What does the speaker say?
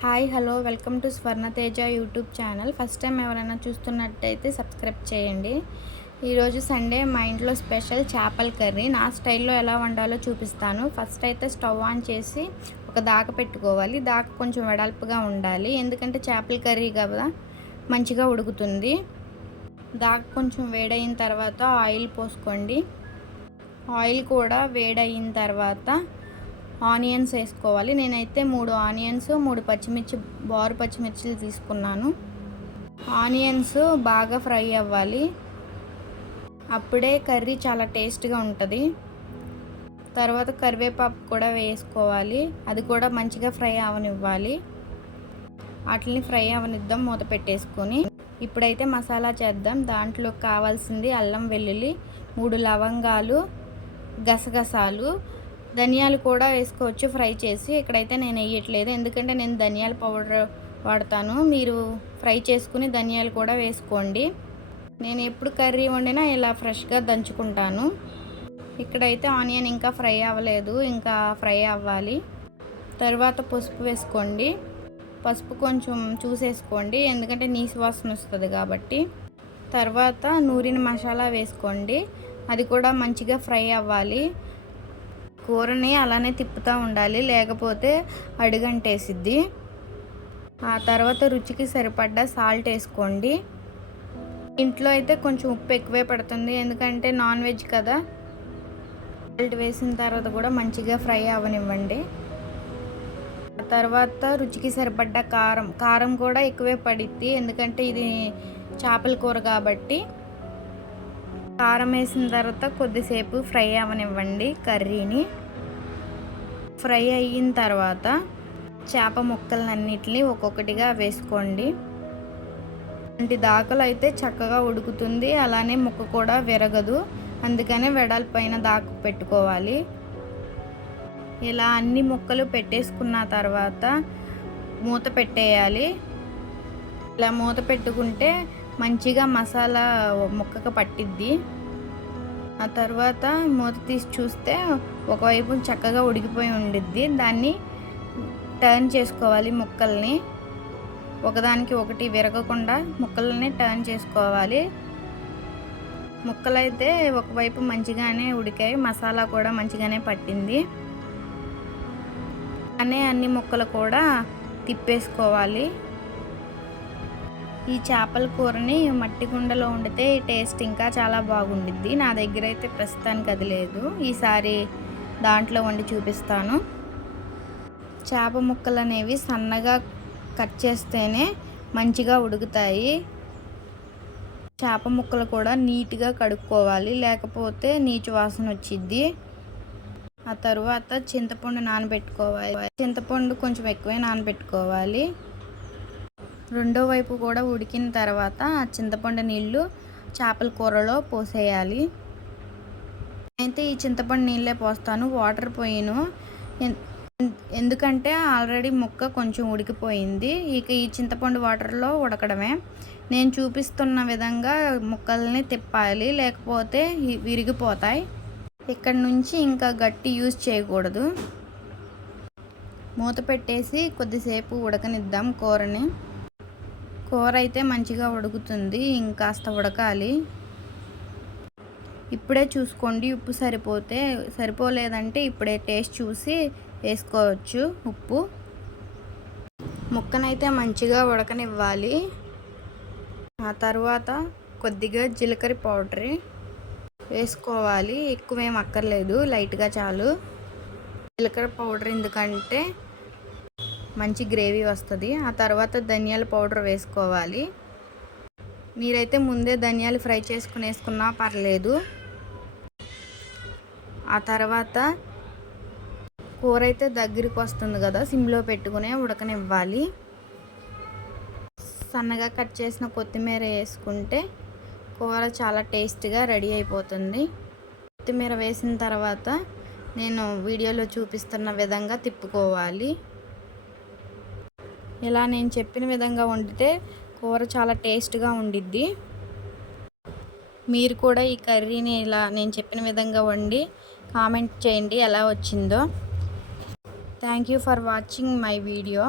Hi hello welcome to Swarnateja YouTube channel. First time ఎవరైనా చూస్తున్నట్టయితే subscribe చేయండి. ఈరోజు సండే మా ఇంట్లో స్పెషల్ చేపల కర్రీ. నా స్టైల్లో ఎలా వండాలో చూపిస్తాను. ఫస్ట్ అయితే స్టవ్ ఆన్ చేసి ఒక దాక పెట్టుకోవాలి. దాక కొంచెం వెడల్పుగా ఉండాలి, ఎందుకంటే చేపల కర్రీ కదా మంచిగా ఉడుకుతుంది. దాక కొంచెం వేడైన తర్వాత ఆయిల్ పోసుకోండి. ఆయిల్ కూడా వేడయిన తర్వాత ఆనియన్స్ వేసుకోవాలి. నేనైతే 3 ఆనియన్స్ 3 పచ్చిమిర్చి బారు పచ్చిమిర్చిలు తీసుకున్నాను. ఆనియన్స్ బాగా ఫ్రై అవ్వాలి, అప్పుడే కర్రీ చాలా టేస్ట్గా ఉంటుంది. తర్వాత కరివేపాకు కూడా వేసుకోవాలి, అది కూడా మంచిగా ఫ్రై అవనివ్వాలి. వాటిని ఫ్రై అవనిద్దాం మూత పెట్టేసుకొని. ఇప్పుడైతే మసాలా చేద్దాం. దాంట్లో కావాల్సింది అల్లం వెల్లుల్లి, 3 లవంగాలు, గసగసాలు, ధనియాలు కూడా వేసుకోవచ్చు ఫ్రై చేసి. ఇక్కడైతే నేను వేయట్లేదు, ఎందుకంటే నేను ధనియాల పౌడర్ వాడతాను. మీరు ఫ్రై చేసుకుని ధనియాలు కూడా వేసుకోండి. నేను ఎప్పుడు కర్రీ వండినా ఇలా ఫ్రెష్గా దంచుకుంటాను. ఇక్కడైతే ఆనియన్ ఇంకా ఫ్రై అవ్వలేదు, ఇంకా ఫ్రై అవ్వాలి. తర్వాత పసుపు వేసుకోండి. పసుపు కొంచెం చూసేసుకోండి, ఎందుకంటే నీసు వాసన వస్తుంది కాబట్టి. తర్వాత నూరిన మసాలా వేసుకోండి, అది కూడా మంచిగా ఫ్రై అవ్వాలి. కూరని అలానే తిప్పుతూ ఉండాలి, లేకపోతే అడుగంటేసిద్ది. ఆ తర్వాత రుచికి సరిపడ్డ సాల్ట్ వేసుకోండి. ఇంట్లో అయితే కొంచెం ఉప్పు ఎక్కువే పడుతుంది, ఎందుకంటే నాన్ వెజ్ కదా. సాల్ట్ వేసిన తర్వాత కూడా మంచిగా ఫ్రై అవ్వనివ్వండి. ఆ తర్వాత రుచికి సరిపడ్డ కారం కూడా ఎక్కువే పడిద్ది, ఎందుకంటే ఇది చేపల కూర కాబట్టి. కారం వేసిన తర్వాత కొద్దిసేపు ఫ్రై అవ్వనివ్వండి కర్రీని. ఫ్రై అయిన తర్వాత చేప ముక్కలన్నిటిని ఒక్కొక్కటిగా వేసుకోండి. ఇలాంటి దాకలు అయితే చక్కగా ఉడుకుతుంది, అలానే ముక్క కూడా విరగదు, అందుకనే వెడల్పైన దాక పెట్టుకోవాలి. ఇలా అన్ని ముక్కలు పెట్టేసుకున్న తర్వాత మూత పెట్టేయాలి. ఇలా మూత పెట్టుకుంటే మంచిగా మసాలా ముక్కకు పట్టిద్ది. ఆ తర్వాత మూత తీసి చూస్తే ఒకవైపు చక్కగా ఉడికిపోయి ఉండిద్ది. దాన్ని టర్న్ చేసుకోవాలి, ముక్కల్ని ఒకదానికి ఒకటి విరగకుండా ముక్కల్ని టర్న్ చేసుకోవాలి. ముక్కలైతే ఒకవైపు మంచిగానే ఉడికాయి, మసాలా కూడా మంచిగానే పట్టింది. అన్ని ముక్కలు కూడా తిప్పేసుకోవాలి. ఈ చేపల కూరని మట్టి కుండలో వండితే టేస్ట్ ఇంకా చాలా బాగుండిద్ది. నా దగ్గర అయితే ప్రస్తుతానికి అది లేదు, ఈసారి దాంట్లో వండి చూపిస్తాను. చేప ముక్కలు అనేవి సన్నగా కట్ చేస్తేనే మంచిగా ఉడుకుతాయి. చేప ముక్కలు కూడా నీట్గా కడుక్కోవాలి, లేకపోతే నీచు వాసన వచ్చిద్ది. ఆ తర్వాత చింతపండు నానబెట్టుకోవాలి. చింతపండు కొంచెం ఎక్కువే నానబెట్టుకోవాలి. రెండో వైపు కూడా ఉడికిన తర్వాత ఆ చింతపండు నీళ్ళు చేపల కూరలో పోసేయాలి. అయితే ఈ చింతపండు నీళ్ళే పోస్తాను, వాటర్ పోయిను, ఎందుకంటే ఆల్రెడీ ముక్క కొంచెం ఉడికిపోయింది. ఇక ఈ చింతపండు వాటర్లో ఉడకడమే. నేను చూపిస్తున్న విధంగా ముక్కల్ని తిప్పాలి, లేకపోతే విరిగిపోతాయి. ఇక్కడ నుంచి ఇంకా గట్టి యూజ్ చేయకూడదు. మూత పెట్టేసి కొద్దిసేపు ఉడకనిద్దాం కూరని. కూర అయితే మంచిగా ఉడుకుతుంది, ఇంకాస్త ఉడకాలి. ఇప్పుడే చూసుకోండి, ఉప్పు సరిపోలేదంటే ఇప్పుడే టేస్ట్ చూసి వేసుకోవచ్చు ఉప్పు. ముక్కనైతే మంచిగా ఉడకనివ్వాలి. ఆ తర్వాత కొద్దిగా జీలకర్ర పౌడర్ వేసుకోవాలి, ఎక్కువేం అక్కర్లేదు, లైట్గా చాలు. జీలకర్ర పౌడర్ ఎందుకంటే మంచి గ్రేవీ వస్తుంది. ఆ తర్వాత ధనియాల పౌడర్ వేసుకోవాలి. మీరైతే ముందే ధనియాలు ఫ్రై చేసుకుని వేసుకున్నా పర్లేదు. ఆ తర్వాత కూర అయితే దగ్గరికి వస్తుంది కదా, సిమ్లో పెట్టుకునే ఉడకనివ్వాలి. సన్నగా కట్ చేసిన కొత్తిమీర వేసుకుంటే కూర చాలా టేస్ట్గా రెడీ అయిపోతుంది. కొత్తిమీర వేసిన తర్వాత నేను వీడియోలో చూపిస్తున్న విధంగా తిప్పుకోవాలి. ఇలా నేను చెప్పిన విధంగా వండితే కూర చాలా టేస్ట్గా ఉండిద్ది. మీరు కూడా ఈ కర్రీని ఇలా నేను చెప్పిన విధంగా వండి కామెంట్ చేయండి ఎలా వచ్చిందో. Thank you for watching my video.